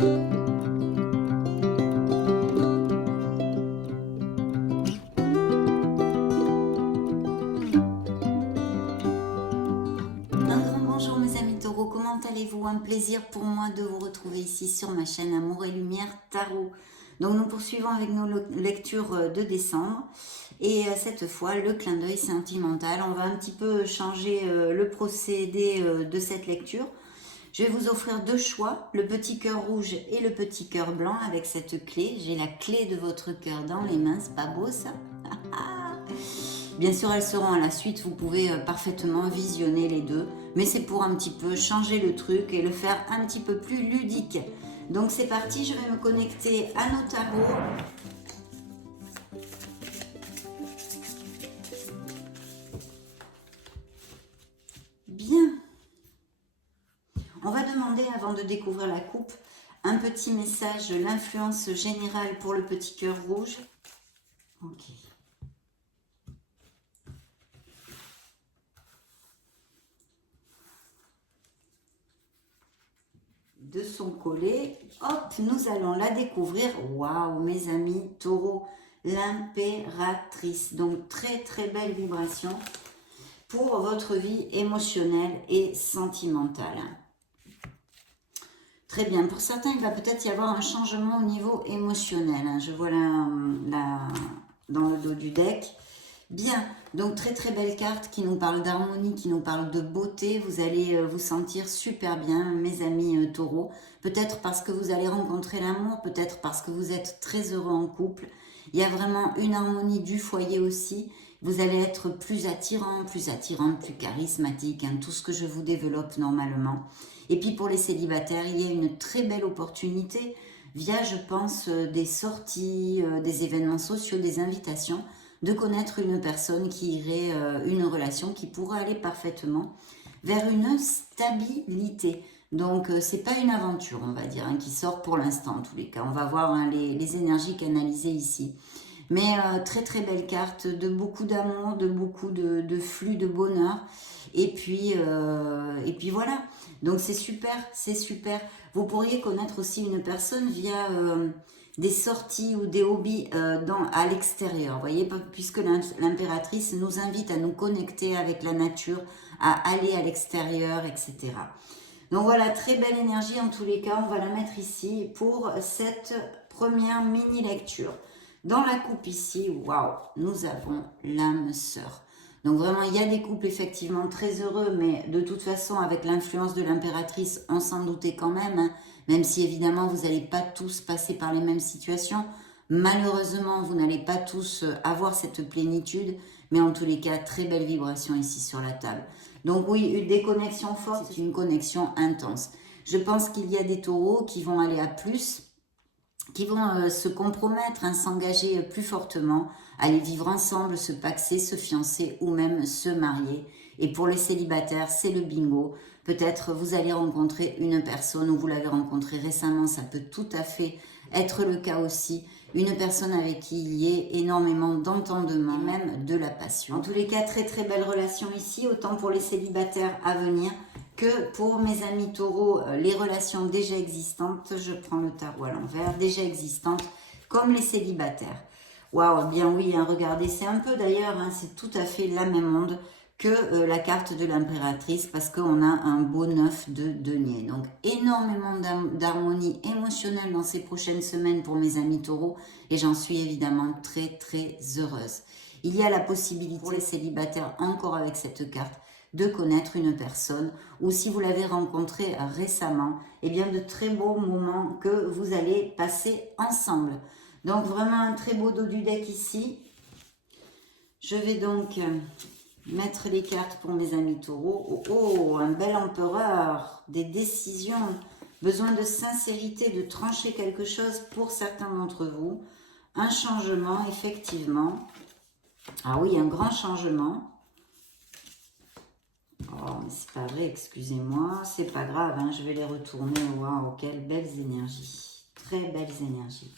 Bonjour mes amis taureaux, comment allez-vous? Un plaisir pour moi de vous retrouver ici sur ma chaîne Amour et Lumière Tarot. Donc nous poursuivons avec nos lectures de décembre et cette fois le clin d'œil sentimental. On va un petit peu changer le procédé de cette lecture. Je vais vous offrir deux choix, le petit cœur rouge et le petit cœur blanc avec cette clé. J'ai la clé de votre cœur dans les mains, c'est pas beau ça? Bien sûr, elles seront à la suite, vous pouvez parfaitement visionner les deux, mais c'est pour un petit peu changer le truc et le faire un petit peu plus ludique. Donc c'est parti, je vais me connecter à nos tarots. Bien. On va demander, avant de découvrir la coupe, un petit message, l'influence générale pour le petit cœur rouge. Ok. De son collet, hop, nous allons la découvrir. Waouh, mes amis taureaux, l'impératrice. Donc très belle vibration pour votre vie émotionnelle et sentimentale. Très bien, pour certains, il va peut-être y avoir un changement au niveau émotionnel. Je vois là dans le dos du deck. Bien, donc très belle carte qui nous parle d'harmonie, qui nous parle de beauté. Vous allez vous sentir super bien, mes amis taureaux. Peut-être parce que vous allez rencontrer l'amour, peut-être parce que vous êtes très heureux en couple. Il y a vraiment une harmonie du foyer aussi. Vous allez être plus attirant, plus charismatique, hein, tout ce que je vous développe normalement. Et puis pour les célibataires, il y a une très belle opportunité via, je pense, des sorties, des événements sociaux, des invitations, de connaître une personne qui irait, une relation qui pourrait aller parfaitement vers une stabilité. Donc, c'est pas une aventure, on va dire, hein, qui sort pour l'instant, en tous les cas. On va voir hein, les énergies canalisées ici. Mais très belle carte, de beaucoup d'amour, de beaucoup de flux de bonheur. Et puis voilà. Donc, c'est super, c'est super. Vous pourriez connaître aussi une personne via des sorties ou des hobbies à l'extérieur, vous voyez, puisque l'impératrice nous invite à nous connecter avec la nature, à aller à l'extérieur, etc. Donc voilà, très belle énergie en tous les cas, on va la mettre ici pour cette première mini-lecture. Dans la coupe ici, waouh, nous avons l'âme sœur. Donc vraiment, il y a des couples effectivement très heureux, mais de toute façon, avec l'influence de l'impératrice, on s'en doutait quand même, hein, même si évidemment, vous n'allez pas tous passer par les mêmes situations. Malheureusement, vous n'allez pas tous avoir cette plénitude, mais en tous les cas, très belle vibration ici sur la table. Donc oui, des connexions fortes, c'est une connexion intense. Je pense qu'il y a des taureaux qui vont aller à plus, qui vont se compromettre, hein, s'engager plus fortement, aller vivre ensemble, se paxer, se fiancer ou même se marier. Et pour les célibataires, c'est le bingo. Peut-être vous allez rencontrer une personne ou vous l'avez rencontrée récemment, ça peut tout à fait être le cas aussi. Une personne avec qui il y ait énormément d'entendement, même de la passion. En tous les cas, très belle relation ici, autant pour les célibataires à venir que pour mes amis taureaux, les relations déjà existantes, je prends le tarot à l'envers, déjà existantes, comme les célibataires. Waouh, bien oui, hein, regardez, c'est un peu d'ailleurs, hein, c'est tout à fait la même onde que la carte de l'impératrice, parce qu'on a un beau 9 de denier. Donc, énormément d'harmonie émotionnelle dans ces prochaines semaines pour mes amis taureaux, et j'en suis évidemment très heureuse. Il y a la possibilité pour les célibataires, encore avec cette carte, de connaître une personne, ou si vous l'avez rencontrée récemment, eh bien de très beaux moments que vous allez passer ensemble. Donc vraiment un très beau dos du deck ici. Je vais donc mettre les cartes pour mes amis taureaux. Oh, un bel empereur, des décisions, besoin de sincérité, de trancher quelque chose pour certains d'entre vous. Un changement, effectivement. Ah oui, un grand changement. Oh, mais c'est pas vrai, excusez-moi, c'est pas grave, hein, je vais les retourner. Waouh, quelles belles énergies, très belles énergies.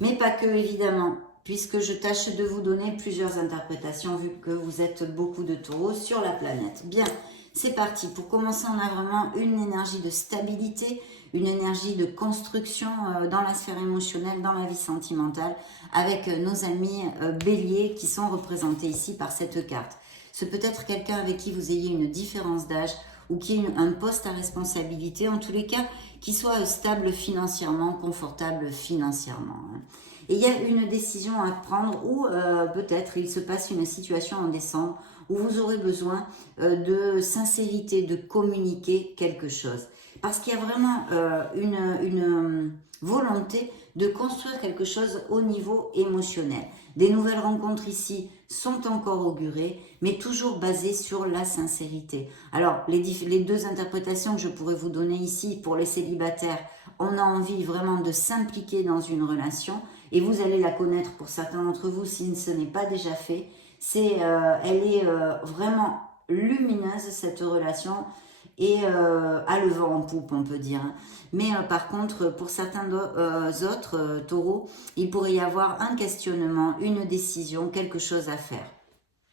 Mais pas que, évidemment, puisque je tâche de vous donner plusieurs interprétations, vu que vous êtes beaucoup de taureaux sur la planète. Bien, c'est parti. Pour commencer, on a vraiment une énergie de stabilité, une énergie de construction dans la sphère émotionnelle, dans la vie sentimentale, avec nos amis béliers qui sont représentés ici par cette carte. C'est peut-être quelqu'un avec qui vous ayez une différence d'âge ou qui ait un poste à responsabilité, en tous les cas, qui soit stable financièrement, confortable financièrement. Et il y a une décision à prendre ou peut-être il se passe une situation en décembre où vous aurez besoin de sincérité, de communiquer quelque chose. Parce qu'il y a vraiment une volonté de construire quelque chose au niveau émotionnel. Des nouvelles rencontres ici sont encore augurées, mais toujours basées sur la sincérité. Alors, les deux interprétations que je pourrais vous donner ici, pour les célibataires, on a envie vraiment de s'impliquer dans une relation, et vous allez la connaître pour certains d'entre vous si ce n'est pas déjà fait. Elle est vraiment lumineuse, cette relation, et à le vent en poupe, on peut dire. Mais par contre, pour certains autres taureaux, il pourrait y avoir un questionnement, une décision, quelque chose à faire.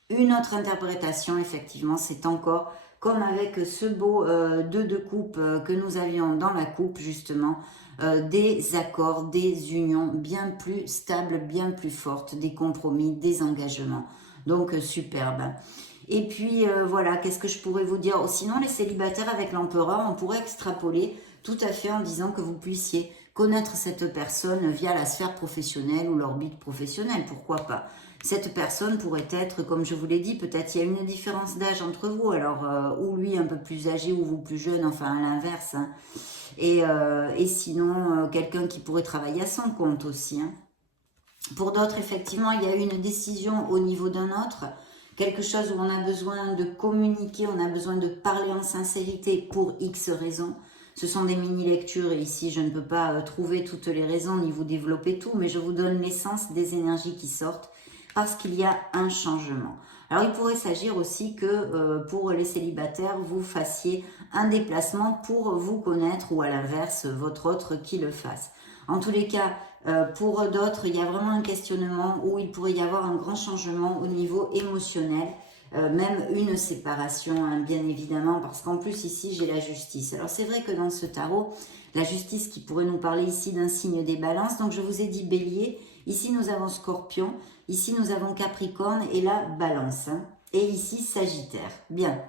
Une autre interprétation, effectivement, c'est encore comme avec ce beau 2 de coupe que nous avions dans la coupe, justement, des accords, des unions bien plus stables, bien plus fortes, des compromis, des engagements. Donc, superbe. Et puis, voilà, qu'est-ce que je pourrais vous dire? Sinon, les célibataires avec l'empereur, on pourrait extrapoler tout à fait en disant que vous puissiez connaître cette personne via la sphère professionnelle ou l'orbite professionnelle, pourquoi pas. Cette personne pourrait être, comme je vous l'ai dit, peut-être il y a une différence d'âge entre vous, alors ou lui un peu plus âgé ou vous plus jeune, enfin à l'inverse. Hein. Et sinon, quelqu'un qui pourrait travailler à son compte aussi. Hein. Pour d'autres, effectivement, il y a une décision au niveau d'un autre, quelque chose où on a besoin de communiquer, on a besoin de parler en sincérité pour X raisons. Ce sont des mini-lectures et ici, je ne peux pas trouver toutes les raisons ni vous développer tout, mais je vous donne l'essence des énergies qui sortent parce qu'il y a un changement. Alors, il pourrait s'agir aussi que pour les célibataires, vous fassiez un déplacement pour vous connaître ou à l'inverse, votre autre qui le fasse. En tous les cas, pour d'autres, il y a vraiment un questionnement où il pourrait y avoir un grand changement au niveau émotionnel, même une séparation, hein, bien évidemment, parce qu'en plus ici, j'ai la justice. Alors, c'est vrai que dans ce tarot, la justice qui pourrait nous parler ici d'un signe des balances, donc je vous ai dit bélier, ici nous avons scorpion, ici nous avons capricorne et la balance, hein, et ici sagittaire. Bien.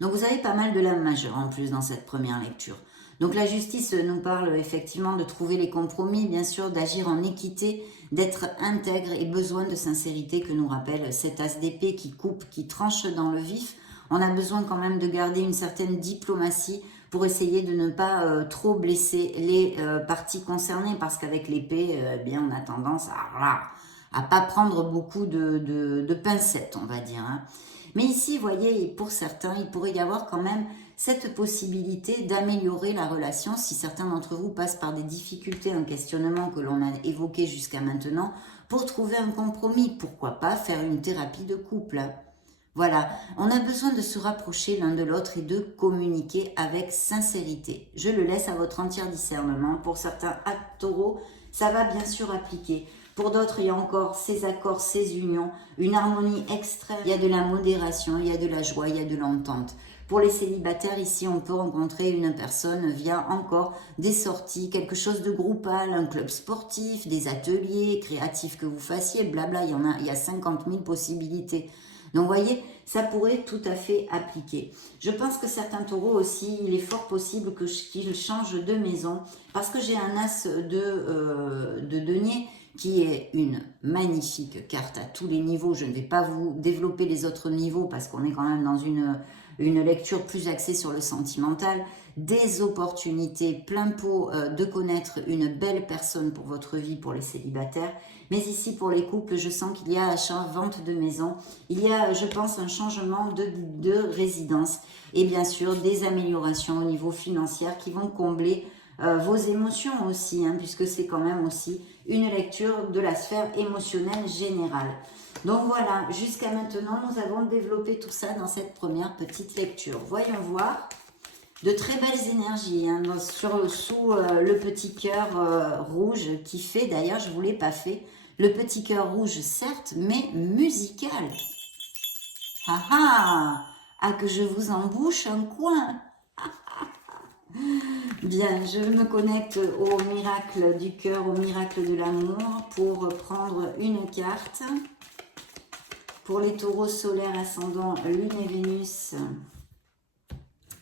Donc, vous avez pas mal de lames majeures en plus dans cette première lecture. Donc la justice nous parle effectivement de trouver les compromis, bien sûr, d'agir en équité, d'être intègre et besoin de sincérité que nous rappelle cet as d'épée qui coupe, qui tranche dans le vif. On a besoin quand même de garder une certaine diplomatie pour essayer de ne pas trop blesser les parties concernées parce qu'avec l'épée, bien on a tendance à pas prendre beaucoup de pincettes, on va dire. Hein. Mais ici, vous voyez, pour certains, il pourrait y avoir quand même cette possibilité d'améliorer la relation si certains d'entre vous passent par des difficultés, un questionnement que l'on a évoqué jusqu'à maintenant, pour trouver un compromis. Pourquoi pas faire une thérapie de couple? Voilà, on a besoin de se rapprocher l'un de l'autre et de communiquer avec sincérité. Je le laisse à votre entier discernement. Pour certains taureaux, ça va bien sûr appliquer. Pour d'autres, il y a encore ces accords, ces unions, une harmonie extrême. Il y a de la modération, il y a de la joie, il y a de l'entente. Pour les célibataires, ici, on peut rencontrer une personne via encore des sorties, quelque chose de groupal, un club sportif, des ateliers créatifs que vous fassiez, blabla, il y a 50 000 possibilités. Donc, vous voyez, ça pourrait tout à fait appliquer. Je pense que certains taureaux aussi, il est fort possible qu'ils changent de maison parce que j'ai un as de denier qui est une magnifique carte à tous les niveaux. Je ne vais pas vous développer les autres niveaux parce qu'on est quand même dans une lecture plus axée sur le sentimental, des opportunités plein pot de connaître une belle personne pour votre vie, pour les célibataires. Mais ici, pour les couples, je sens qu'il y a achat, vente de maison. Il y a, je pense, un changement de résidence et bien sûr des améliorations au niveau financier qui vont combler vos émotions aussi, hein, puisque c'est quand même aussi une lecture de la sphère émotionnelle générale. Donc voilà, jusqu'à maintenant, nous avons développé tout ça dans cette première petite lecture. Voyons voir. De très belles énergies hein, sous le petit cœur rouge qui fait, d'ailleurs, je ne vous l'ai pas fait, le petit cœur rouge, certes, mais musical. Ah ah, que je vous embouche un coin. Bien, je me connecte au miracle du cœur, au miracle de l'amour pour prendre une carte. Pour les taureaux solaires, ascendant Lune et Vénus.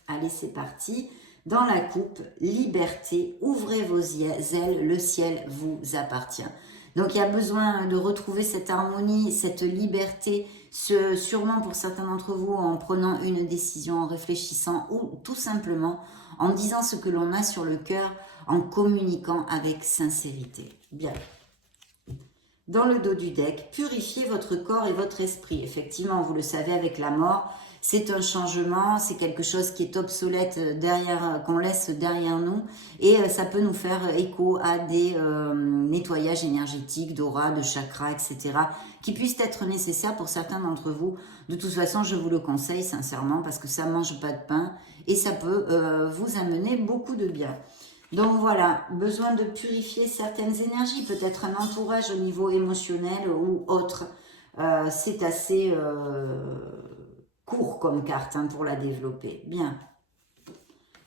Allez, c'est parti. Dans la coupe, liberté, ouvrez vos ailes, le ciel vous appartient. Donc, il y a besoin de retrouver cette harmonie, cette liberté, sûrement pour certains d'entre vous, en prenant une décision, en réfléchissant ou tout simplement en disant ce que l'on a sur le cœur, en communiquant avec sincérité. Bien. Dans le dos du deck, purifiez votre corps et votre esprit. Effectivement, vous le savez, avec la mort, c'est un changement, c'est quelque chose qui est obsolète qu'on laisse derrière nous. Et ça peut nous faire écho à des nettoyages énergétiques, d'aura, de chakras, etc. qui puissent être nécessaires pour certains d'entre vous. De toute façon, je vous le conseille sincèrement parce que ça ne mange pas de pain et ça peut vous amener beaucoup de bien. Donc voilà, besoin de purifier certaines énergies, peut-être un entourage au niveau émotionnel ou autre. C'est assez court comme carte pour la développer. Bien.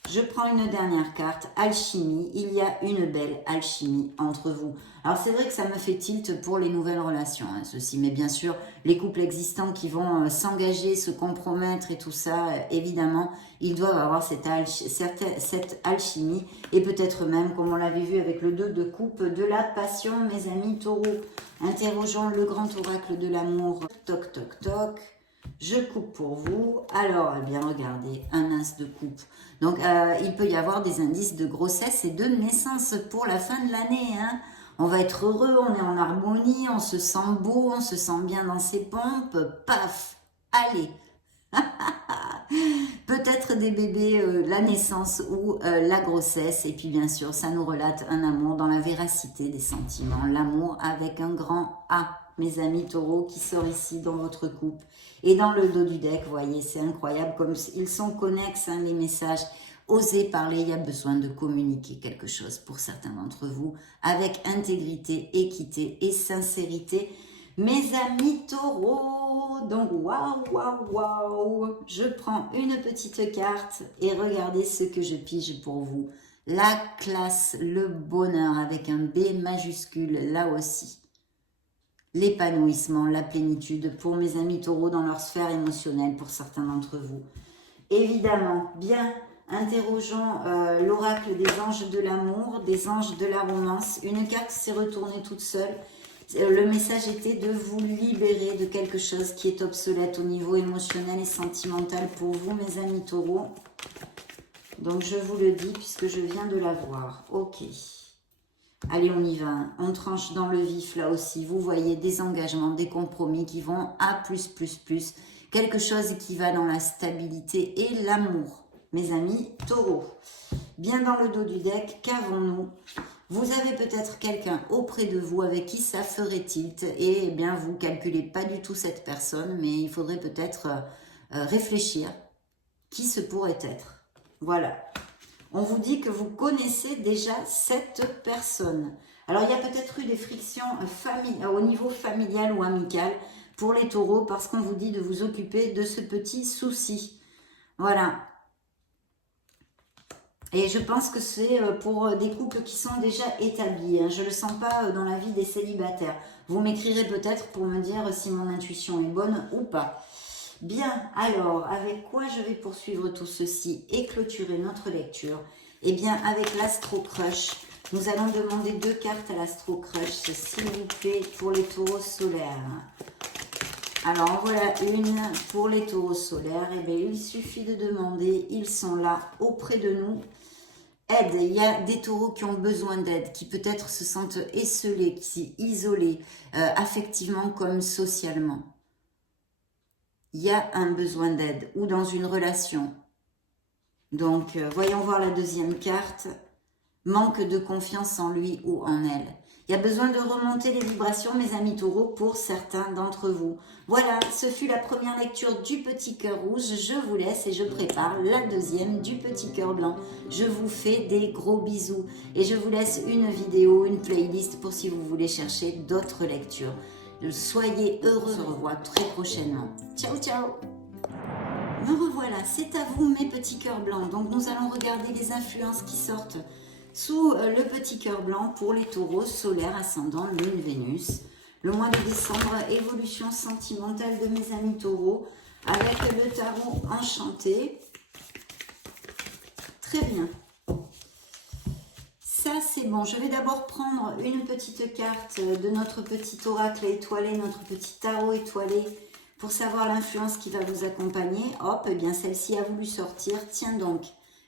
Je prends une dernière carte, alchimie. Il y a une belle alchimie entre vous. Alors c'est vrai que ça me fait tilt pour les nouvelles relations, ceci. Mais bien sûr, les couples existants qui vont s'engager, se compromettre et tout ça, évidemment, ils doivent avoir cette alchimie. Et peut-être même, comme on l'avait vu avec le 2 de coupe, de la passion, mes amis taureaux. Interrogeons le grand oracle de l'amour. Toc, toc, toc. Je coupe pour vous. Alors, eh bien, regardez, un as de coupe. Donc, il peut y avoir des indices de grossesse et de naissance pour la fin de l'année. On va être heureux, on est en harmonie, on se sent beau, on se sent bien dans ses pompes. Paf, allez. Peut-être des bébés, la naissance ou la grossesse. Et puis, bien sûr, ça nous relate un amour dans la véracité des sentiments. L'amour avec un grand A. Mes amis taureaux qui sort ici dans votre coupe. Et dans le dos du deck, vous voyez, c'est incroyable comme ils sont connexes, les messages. Osez parler, il y a besoin de communiquer quelque chose pour certains d'entre vous avec intégrité, équité et sincérité. Mes amis taureaux, donc waouh, waouh, waouh. Je prends une petite carte et regardez ce que je pige pour vous. La classe, le bonheur avec un B majuscule là aussi. L'épanouissement, la plénitude pour mes amis taureaux dans leur sphère émotionnelle pour certains d'entre vous. Évidemment, bien, interrogeons l'oracle des anges de l'amour, des anges de la romance. Une carte s'est retournée toute seule. Le message était de vous libérer de quelque chose qui est obsolète au niveau émotionnel et sentimental pour vous, mes amis taureaux. Donc, je vous le dis puisque je viens de la voir. Ok. Allez, on y va. On tranche dans le vif là aussi. Vous voyez des engagements, des compromis qui vont à plus. Quelque chose qui va dans la stabilité et l'amour. Mes amis taureaux. Bien dans le dos du deck, qu'avons-nous? Vous avez peut-être quelqu'un auprès de vous avec qui ça ferait tilt. Et eh bien, vous ne calculez pas du tout cette personne. Mais il faudrait peut-être réfléchir. Qui ce pourrait être? Voilà. On vous dit que vous connaissez déjà cette personne. Alors, il y a peut-être eu des frictions au niveau familial ou amical pour les taureaux parce qu'on vous dit de vous occuper de ce petit souci. Voilà. Et je pense que c'est pour des couples qui sont déjà établis. Je ne le sens pas dans la vie des célibataires. Vous m'écrirez peut-être pour me dire si mon intuition est bonne ou pas. Bien, alors, avec quoi je vais poursuivre tout ceci et clôturer notre lecture? Eh bien, avec l'Astro Crush, nous allons demander 2 cartes à l'Astro Crush, s'il vous plaît, pour les taureaux solaires. Alors, voilà une pour les taureaux solaires. Eh bien, il suffit de demander, ils sont là, auprès de nous. Aide, il y a des taureaux qui ont besoin d'aide, qui peut-être se sentent esselés, isolés, affectivement comme socialement. Il y a un besoin d'aide ou dans une relation. Donc, voyons voir la deuxième carte. Manque de confiance en lui ou en elle. Il y a besoin de remonter les vibrations, mes amis taureaux, pour certains d'entre vous. Voilà, ce fut la première lecture du petit cœur rouge. Je vous laisse et je prépare la deuxième du petit cœur blanc. Je vous fais des gros bisous et je vous laisse une vidéo, une playlist pour si vous voulez chercher d'autres lectures. Soyez heureux, on se revoit très prochainement. Ciao, ciao! Me revoilà, c'est à vous mes petits cœurs blancs. Donc nous allons regarder les influences qui sortent sous le petit cœur blanc pour les taureaux, solaire, ascendant, lune, Vénus. Le mois de décembre, évolution sentimentale de mes amis taureaux avec le tarot enchanté. Très bien. Ça, c'est bon. Je vais d'abord prendre une petite carte de notre petit oracle étoilé, notre petit tarot étoilé, pour savoir l'influence qui va vous accompagner. Hop, eh bien celle-ci a voulu sortir. Tiens donc,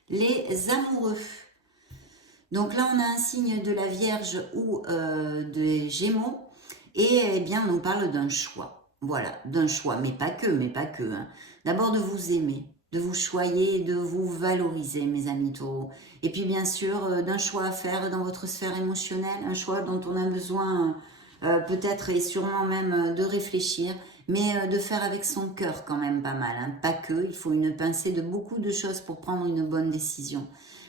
les amoureux. Donc là, on a un signe de la Vierge ou des Gémeaux. Et eh bien, on nous parle d'un choix. Voilà, d'un choix, mais pas que. Hein. D'abord de vous aimer, de vous choyer, de vous valoriser, mes amis taureaux. Et puis bien sûr, d'un choix à faire dans votre sphère émotionnelle, un choix dont on a besoin peut-être et sûrement même de réfléchir, mais de faire avec son cœur quand même pas mal. Hein. Pas que, il faut une pincée de beaucoup de choses pour prendre une bonne décision.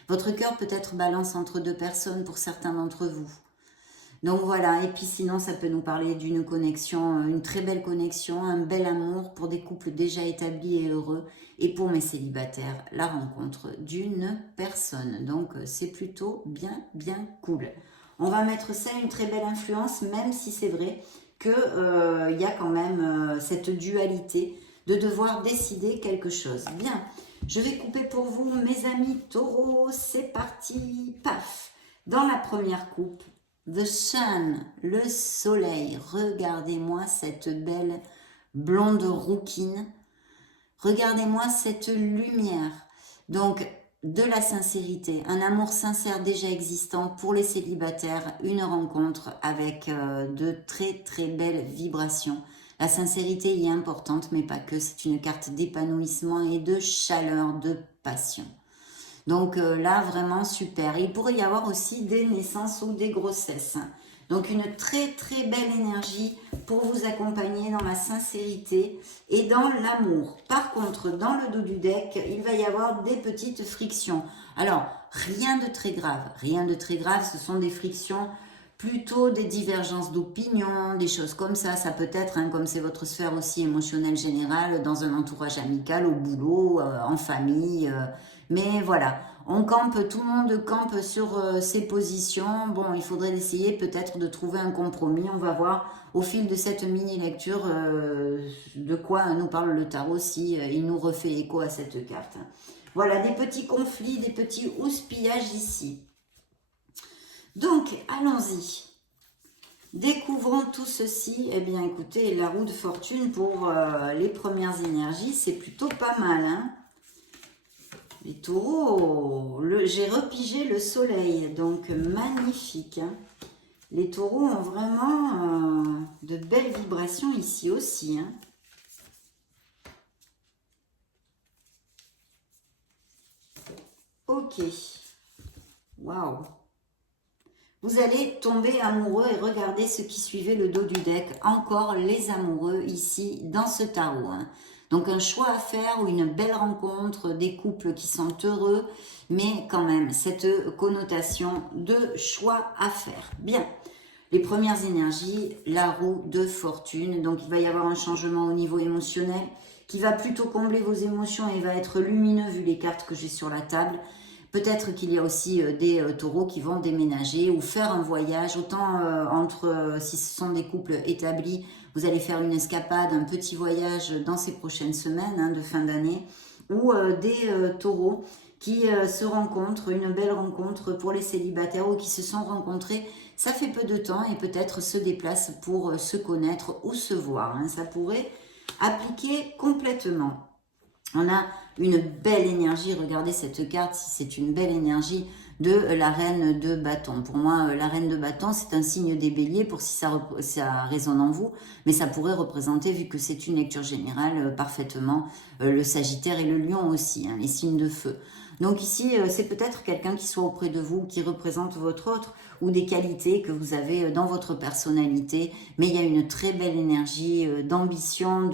Votre cœur peut être balance entre deux personnes pour certains d'entre vous. Donc voilà, et puis sinon ça peut nous parler d'une connexion, une très belle connexion, un bel amour pour des couples déjà établis et heureux. Et pour mes célibataires, la rencontre d'une personne. Donc c'est plutôt bien cool. On va mettre ça une très belle influence, même si c'est vrai qu'il y a quand même cette dualité de devoir décider quelque chose. Bien, je vais couper pour vous mes amis taureaux, c'est parti, paf. Dans la première coupe, The Sun, le soleil, regardez-moi cette belle blonde rouquine, regardez-moi cette lumière, donc de la sincérité, un amour sincère déjà existant pour les célibataires, une rencontre avec de très belles vibrations. La sincérité y est importante, mais pas que, c'est une carte d'épanouissement et de chaleur, de passion. Donc là, vraiment super. Il pourrait y avoir aussi des naissances ou des grossesses. Donc une très belle énergie pour vous accompagner dans la sincérité et dans l'amour. Par contre, dans le dos du deck, il va y avoir des petites frictions. Alors, rien de très grave, ce sont des frictions, plutôt des divergences d'opinion, des choses comme ça. Ça peut être, hein, comme c'est votre sphère aussi émotionnelle générale, dans un entourage amical, au boulot, en famille. Mais voilà, on campe, tout le monde campe sur ses positions. Bon, il faudrait essayer peut-être de trouver un compromis. On va voir au fil de cette mini-lecture de quoi nous parle le tarot, si il nous refait écho à cette carte. Voilà, des petits conflits, des petits houspillages ici. Donc, allons-y. Découvrons tout ceci. Eh bien, écoutez, la roue de fortune pour les premières énergies, c'est plutôt pas mal, hein. Les taureaux, j'ai repigé le soleil, donc magnifique. Hein. Les taureaux ont vraiment de belles vibrations ici aussi. Hein. Ok. Waouh. Vous allez tomber amoureux et regarder ce qui suivait le dos du deck. Encore les amoureux ici dans ce tarot. Hein. Donc un choix à faire ou une belle rencontre, des couples qui sont heureux, mais quand même cette connotation de choix à faire. Bien, les premières énergies, la roue de fortune, donc il va y avoir un changement au niveau émotionnel qui va plutôt combler vos émotions et va être lumineux vu les cartes que j'ai sur la table. Peut-être qu'il y a aussi des taureaux qui vont déménager ou faire un voyage, autant si ce sont des couples établis, vous allez faire une escapade, un petit voyage dans ces prochaines semaines hein, de fin d'année, ou des taureaux qui se rencontrent, une belle rencontre pour les célibataires ou qui se sont rencontrés, ça fait peu de temps et peut-être se déplacent pour se connaître ou se voir. Hein, ça pourrait appliquer complètement. On a une belle énergie, regardez cette carte, si c'est une belle énergie de la reine de bâton. Pour moi, la reine de bâton, c'est un signe des béliers pour si ça résonne en vous, mais ça pourrait représenter, vu que c'est une lecture générale, parfaitement le Sagittaire et le Lion aussi, hein, les signes de feu. Donc ici, c'est peut-être quelqu'un qui soit auprès de vous, qui représente votre autre, ou des qualités que vous avez dans votre personnalité, mais il y a une très belle énergie d'ambition,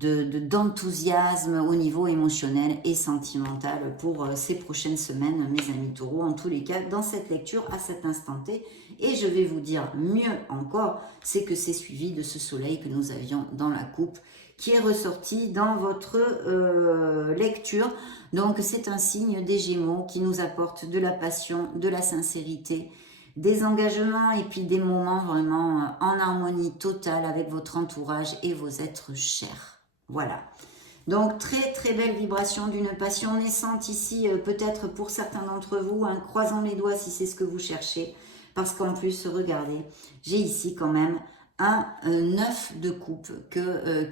d'enthousiasme au niveau émotionnel et sentimental pour ces prochaines semaines, mes amis taureaux, en tous les cas, dans cette lecture à cet instant T. Et je vais vous dire mieux encore, c'est que c'est suivi de ce soleil que nous avions dans la coupe, qui est ressorti dans votre lecture. Donc c'est un signe des Gémeaux qui nous apporte de la passion, de la sincérité, des engagements et puis des moments vraiment en harmonie totale avec votre entourage et vos êtres chers. Voilà. Donc très très belle vibration d'une passion naissante ici, peut-être pour certains d'entre vous, hein, croisons les doigts si c'est ce que vous cherchez, parce qu'en plus, regardez, j'ai ici quand même un 9 de coupe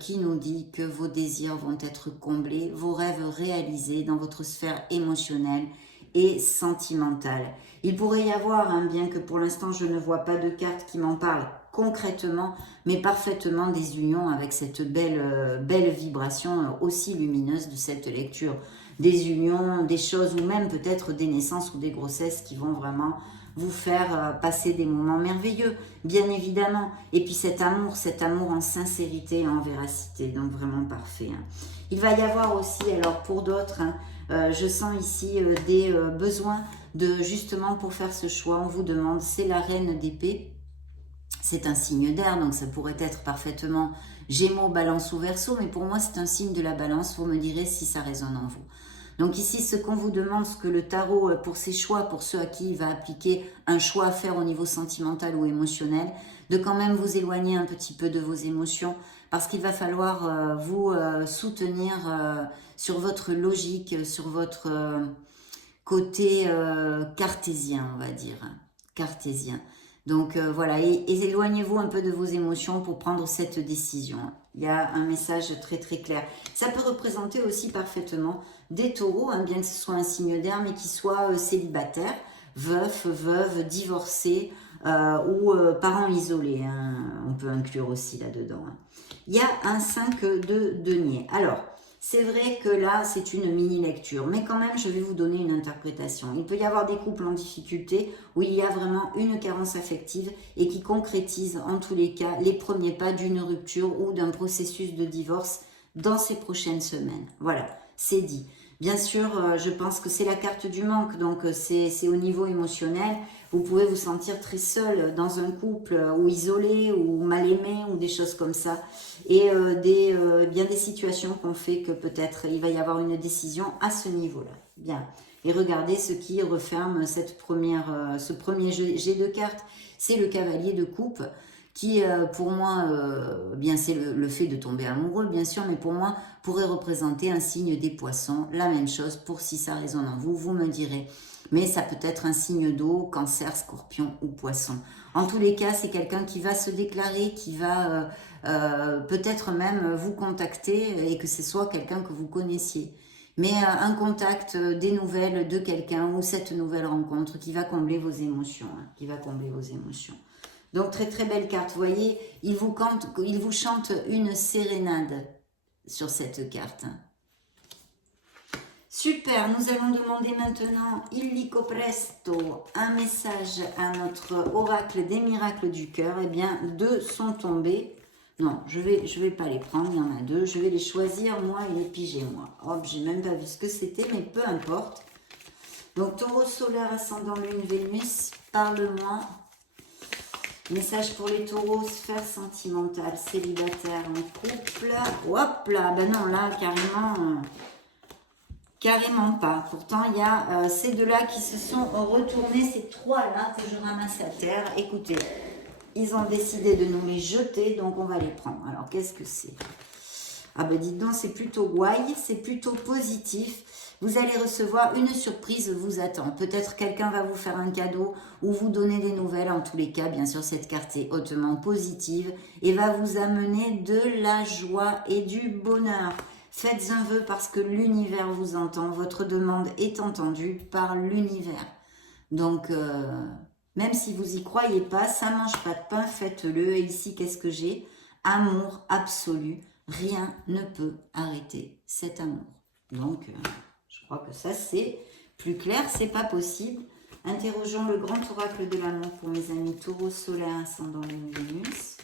qui nous dit que vos désirs vont être comblés, vos rêves réalisés dans votre sphère émotionnelle et sentimentale. Il pourrait y avoir, hein, bien que pour l'instant je ne vois pas de carte qui m'en parle concrètement, mais parfaitement des unions avec cette belle vibration aussi lumineuse de cette lecture. Des unions, des choses ou même peut-être des naissances ou des grossesses qui vont vraiment vous faire passer des moments merveilleux, bien évidemment. Et puis cet amour en sincérité et en véracité, donc vraiment parfait. Hein. Il va y avoir aussi, alors pour d'autres, hein, je sens ici des besoins de justement pour faire ce choix. On vous demande, c'est la reine d'épée. C'est un signe d'air, donc ça pourrait être parfaitement Gémeaux, Balance ou Verseau, mais pour moi c'est un signe de la Balance. Vous me direz si ça résonne en vous. Donc ici, ce qu'on vous demande, ce que le tarot, pour ses choix, pour ceux à qui il va appliquer un choix à faire au niveau sentimental ou émotionnel, de quand même vous éloigner un petit peu de vos émotions, parce qu'il va falloir vous soutenir sur votre logique, sur votre côté cartésien, on va dire, cartésien. Donc voilà, et éloignez-vous un peu de vos émotions pour prendre cette décision. Il y a un message très très clair. Ça peut représenter aussi parfaitement des taureaux, hein, bien que ce soit un signe d'air, mais qui soient célibataires, veufs, veuves, divorcés ou parents isolés. Hein, on peut inclure aussi là-dedans. Hein. Il y a un 5 de denier. Alors, c'est vrai que là, c'est une mini-lecture, mais quand même, je vais vous donner une interprétation. Il peut y avoir des couples en difficulté où il y a vraiment une carence affective et qui concrétise en tous les cas les premiers pas d'une rupture ou d'un processus de divorce dans ces prochaines semaines. Voilà, c'est dit. Bien sûr, je pense que c'est la carte du manque, donc c'est au niveau émotionnel. Vous pouvez vous sentir très seul dans un couple ou isolé ou mal aimé ou des choses comme ça. Et bien des situations qu'on fait que peut-être il va y avoir une décision à ce niveau-là. Bien. Et regardez ce qui referme ce premier jet de cartes. C'est le cavalier de coupe qui, pour moi, bien c'est le fait de tomber amoureux, bien sûr, mais pour moi, pourrait représenter un signe des poissons. La même chose pour si ça résonne en vous, vous me direz. Mais ça peut être un signe d'eau, cancer, scorpion ou poisson. En tous les cas, c'est quelqu'un qui va se déclarer, qui va peut-être même vous contacter et que ce soit quelqu'un que vous connaissiez. Mais un contact, des nouvelles de quelqu'un ou cette nouvelle rencontre qui va combler vos émotions. Hein, qui va combler vos émotions. Donc très très belle carte, vous voyez, il vous chante une sérénade sur cette carte. Super, nous allons demander maintenant, illico presto, un message à notre oracle des miracles du cœur. Eh bien, 2 sont tombés. Non, je vais pas les prendre, il y en a 2. Je vais les choisir, moi, et les piger, moi. Hop, j'ai même pas vu ce que c'était, mais peu importe. Donc, taureau solaire, ascendant lune, Vénus, parle-moi. Message pour les taureaux, sphère sentimentale, célibataire, en couple. Hop là, ben non, là, carrément pas. Pourtant, il y a ces deux-là qui se sont retournés, ces trois-là que je ramasse à terre. Écoutez, ils ont décidé de nous les jeter, donc on va les prendre. Alors, qu'est-ce que c'est? Ah ben dites donc, c'est plutôt guay, c'est plutôt positif. Vous allez recevoir une surprise vous attend. Peut-être quelqu'un va vous faire un cadeau ou vous donner des nouvelles. En tous les cas, bien sûr, cette carte est hautement positive et va vous amener de la joie et du bonheur. Faites un vœu parce que l'univers vous entend. Votre demande est entendue par l'univers. Donc, même si vous n'y croyez pas, ça ne mange pas de pain, faites-le. Et ici, qu'est-ce que j'ai? Amour absolu. Rien ne peut arrêter cet amour. Donc, je crois que ça, c'est plus clair, c'est pas possible. Interrogeons le grand oracle de l'amour pour mes amis taureau solaire, ascendant lune, Vénus.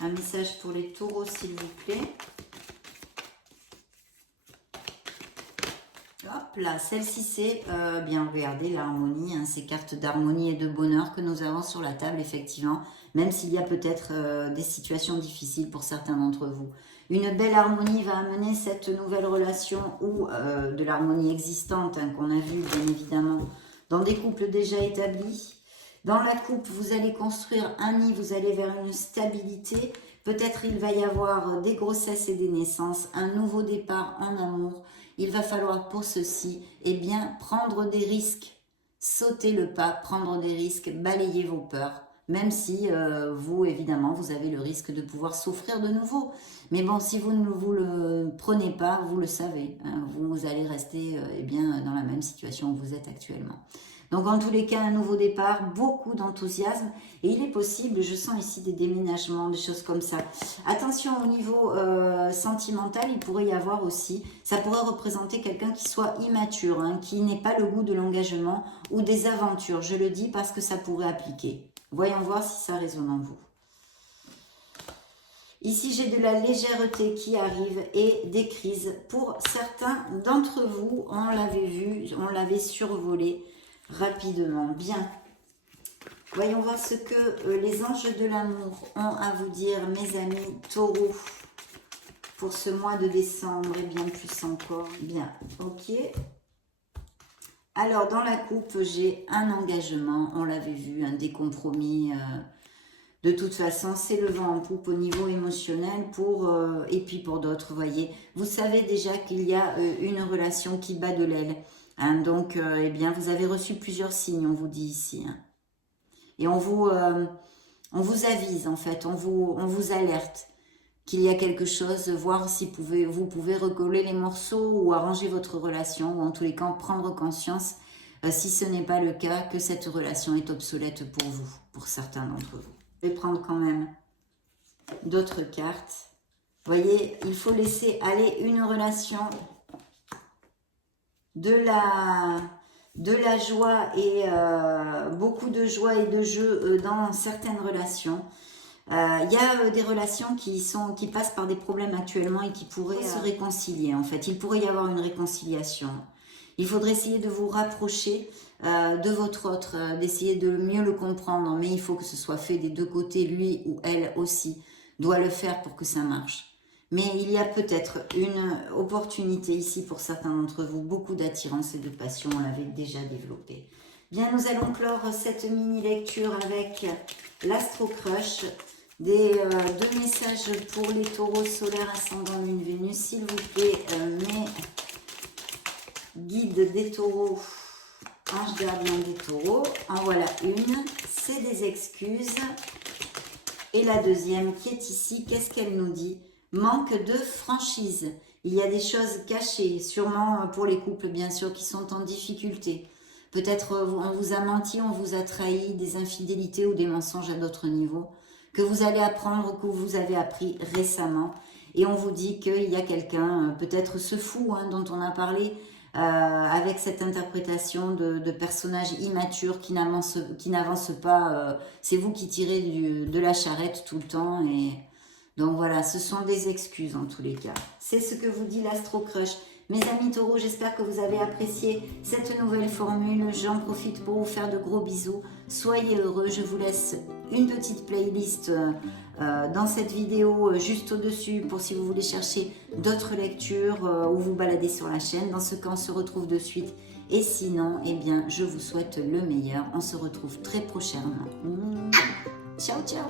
Un message pour les taureaux, s'il vous plaît. Hop là, celle-ci c'est, bien regardez, l'harmonie, hein, ces cartes d'harmonie et de bonheur que nous avons sur la table, effectivement, même s'il y a peut-être des situations difficiles pour certains d'entre vous. Une belle harmonie va amener cette nouvelle relation ou de l'harmonie existante, hein, qu'on a vu bien évidemment dans des couples déjà établis. Dans la coupe, vous allez construire un nid, vous allez vers une stabilité. Peut-être il va y avoir des grossesses et des naissances, un nouveau départ en amour. Il va falloir pour ceci, eh bien, prendre des risques, sauter le pas, prendre des risques, balayer vos peurs. Même si vous, évidemment, vous avez le risque de pouvoir souffrir de nouveau. Mais bon, si vous ne vous le prenez pas, vous le savez. Hein, vous allez rester eh bien, dans la même situation où vous êtes actuellement. Donc, en tous les cas, un nouveau départ, beaucoup d'enthousiasme. Et il est possible, je sens ici des déménagements, des choses comme ça. Attention au niveau sentimental, il pourrait y avoir aussi, ça pourrait représenter quelqu'un qui soit immature, hein, qui n'ait pas le goût de l'engagement ou des aventures. Je le dis parce que ça pourrait appliquer. Voyons voir si ça résonne en vous. Ici, j'ai de la légèreté qui arrive et des crises. Pour certains d'entre vous, on l'avait vu, on l'avait survolé rapidement. Bien. Voyons voir ce que les anges de l'amour ont à vous dire, mes amis taureaux, pour ce mois de décembre et bien plus encore. Bien, ok. Alors, dans la coupe, j'ai un engagement, on l'avait vu, des compromis. De toute façon, c'est le vent en poupe au niveau émotionnel et puis pour d'autres, voyez. Vous savez déjà qu'il y a une relation qui bat de l'aile. Hein, donc, eh bien, vous avez reçu plusieurs signes, on vous dit ici. Hein. Et on vous avise, en fait, on vous alerte qu'il y a quelque chose, voir si vous pouvez recoller les morceaux ou arranger votre relation, ou en tous les cas, prendre conscience, si ce n'est pas le cas, que cette relation est obsolète pour vous, pour certains d'entre vous. Je vais prendre quand même d'autres cartes. Vous voyez, il faut laisser aller une relation de la joie et beaucoup de joie et de jeu dans certaines relations. Il y a des relations qui passent par des problèmes actuellement et qui pourraient se réconcilier en fait. Il pourrait y avoir une réconciliation. Il faudrait essayer de vous rapprocher de votre autre, d'essayer de mieux le comprendre, mais il faut que ce soit fait des deux côtés, lui ou elle aussi doit le faire pour que ça marche. Mais il y a peut-être une opportunité ici pour certains d'entre vous, beaucoup d'attirance et de passion, on l'avait déjà développé. Bien, nous allons clore cette mini-lecture avec l'Astro Crush, deux messages pour les taureaux solaires, ascendant lune, Vénus, s'il vous plaît, mes guides des taureaux, ange gardien des taureaux, en voilà une, c'est des excuses. Et la deuxième qui est ici, qu'est-ce qu'elle nous dit? Manque de franchise. Il y a des choses cachées, sûrement pour les couples bien sûr qui sont en difficulté. Peut-être on vous a menti, on vous a trahi, des infidélités ou des mensonges à d'autres niveaux, que vous allez apprendre ou que vous avez appris récemment. Et on vous dit qu'il y a quelqu'un, peut-être ce fou dont on a parlé, avec cette interprétation de personnages immatures qui n'avancent pas. C'est vous qui tirez de la charrette tout le temps. Et donc voilà, ce sont des excuses en tous les cas. C'est ce que vous dit l'Astro Crush. Mes amis taureaux, j'espère que vous avez apprécié cette nouvelle formule. J'en profite pour vous faire de gros bisous. Soyez heureux. Je vous laisse une petite playlist dans cette vidéo juste au-dessus pour si vous voulez chercher d'autres lectures ou vous balader sur la chaîne. Dans ce cas, on se retrouve de suite. Et sinon, eh bien, je vous souhaite le meilleur. On se retrouve très prochainement. Ciao, ciao.